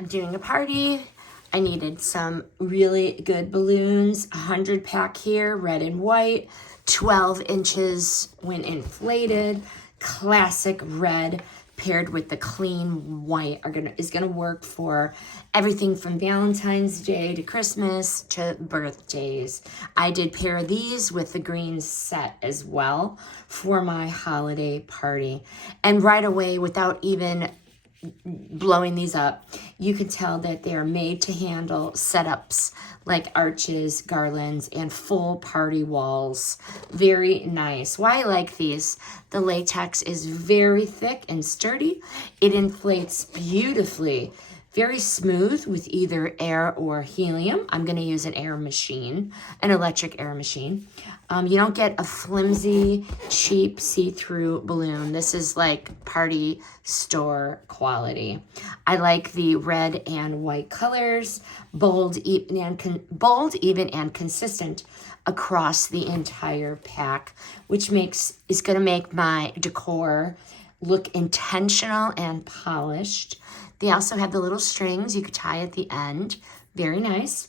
I'm doing a party. I needed some really good balloons, 100 pack here, red and white, 12 inches when inflated, classic red paired with the clean white is gonna work for everything from Valentine's Day to Christmas to birthdays. I did pair these with the green set as well for my holiday party. And right away, without even blowing these up, you can tell that they are made to handle setups like arches, garlands, and full party walls. Very nice. Why I like these, the latex is very thick and sturdy. It inflates beautifully. Very smooth with either air or helium. I'm going to use an air machine, an electric air machine. You don't get a flimsy, cheap, see-through balloon. This is like party store quality. I like the red and white colors, bold, even, and consistent across the entire pack, which is going to make my decor look intentional and polished. They also have the little strings you could tie at the end. Very nice.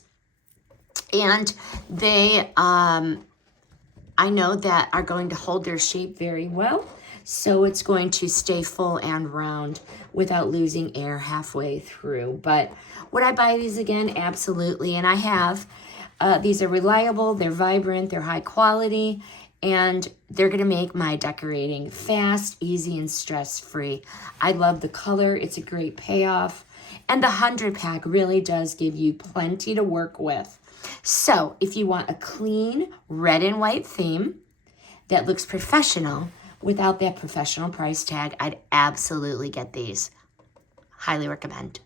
And they, I know that are going to hold their shape very well. So it's going to stay full and round without losing air halfway through. But would I buy these again? Absolutely. And I have. These are reliable, they're vibrant, they're high quality, and they're going to make my decorating fast, easy, and stress-free. I love the color. It's a great payoff. And the 100 pack really does give you plenty to work with. So if you want a clean red and white theme that looks professional without that professional price tag, I'd absolutely get these. Highly recommend.